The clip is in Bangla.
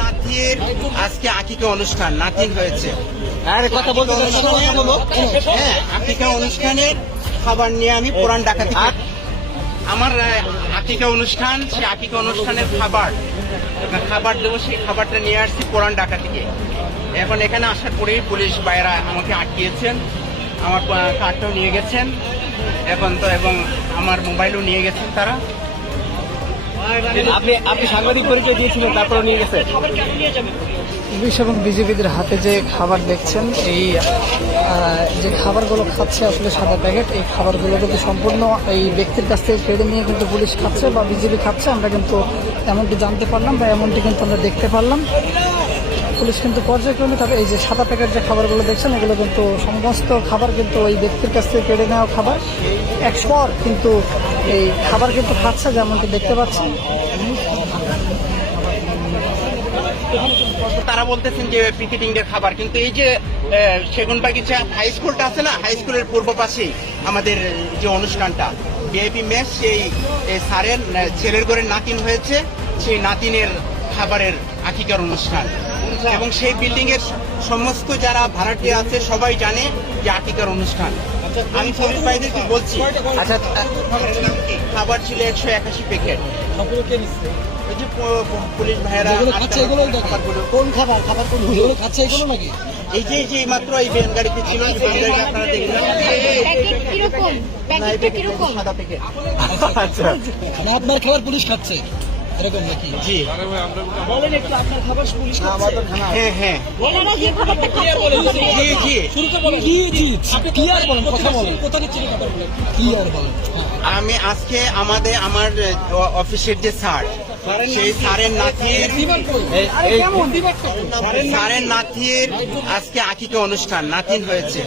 নাতির আজকে আকিকা অনুষ্ঠান, নাতিন হয়েছে। কথা বলতে হ্যাঁ, আকিকা অনুষ্ঠানের খাবার নিয়ে আমি পুরান ডাকাতি আমার আকিকা অনুষ্ঠান, সেই আকিকা অনুষ্ঠানের খাবার দেবো, সেই খাবারটা নিয়ে আসছি পুরান ঢাকা থেকে। এখন এখানে আসার পরেই পুলিশ ভাইয়েরা আমাকে আটকিয়েছেন, আমার কার্ডটাও নিয়ে গেছেন এখন তো, এবং আমার মোবাইলও নিয়ে গেছেন তারা। আপনি সাংবাদিক পরিচয় দিয়েছিলেন, তারপরে নিয়ে গেছে। পুলিশ এবং বিজেপিদের হাতে যে খাবার দেখছেন, এই যে খাবারগুলো খাচ্ছে আসলে সাদা প্যাকেট, এই খাবারগুলো কিন্তু সম্পূর্ণ এই ব্যক্তির কাছ থেকে কেড়ে নিয়ে কিন্তু পুলিশ খাচ্ছে বা বিজেপি খাচ্ছে। আমরা কিন্তু এমনটি জানতে পারলাম বা এমনটি কিন্তু আমরা দেখতে পারলাম। পুলিশ কিন্তু পর্যায়ক্রমে তবে এই যে সাদা প্যাকেট যে খাবারগুলো দেখছেন, এগুলো কিন্তু সমস্ত খাবার কিন্তু ওই ব্যক্তির কাছ থেকে কেড়ে নেওয়া খাবার। একশোর কিন্তু এই খাবার কিন্তু খাচ্ছে, যেমনটি দেখতে পাচ্ছেন। তারা বলতেছেন যে পিকেটিং এর খাবার, কিন্তু এই যে সেগুনবাগিচা হাই স্কুলটা আছে না, হাই স্কুলের পূর্ব পাশেই আমাদের যে অনুষ্ঠানটা ভিআইপি মেস, সেই স্যারের ছেলের ঘরে নাতিন হয়েছে, সেই নাতিনের খাবারের আকিকার অনুষ্ঠান। এবং সেই বিল্ডিং এর সমস্ত যারা ভাড়াটিয়া আছে সবাই জানে যে আকিকার অনুষ্ঠান। আমি পুলিশ ভাইদেরকে বলছি, আচ্ছা, খাবার ছিল 181 প্যাকেট। ওই যে পুলিশ ভাইয়েরা কোন খাবার কোনগুলো খাচ্ছে এগুলো নাকি? এই যে মাত্র এই ভ্যান গাড়িতে ছিল, এই ভ্যান গাড়িতে আপনারা দেখলেন সাদা প্যাকেট। আচ্ছা, আপনার খাবার পুলিশ খাচ্ছে এরকম নাকি? জি, বলেন একটু আপনার খাবার পুলিশ খাচ্ছে? হ্যাঁ হ্যাঁ আমি আজকে আমার অফিসের যে স্যার, সেই স্যারের নাতির আজকে আকিকা অনুষ্ঠান, নাতিন হয়েছে।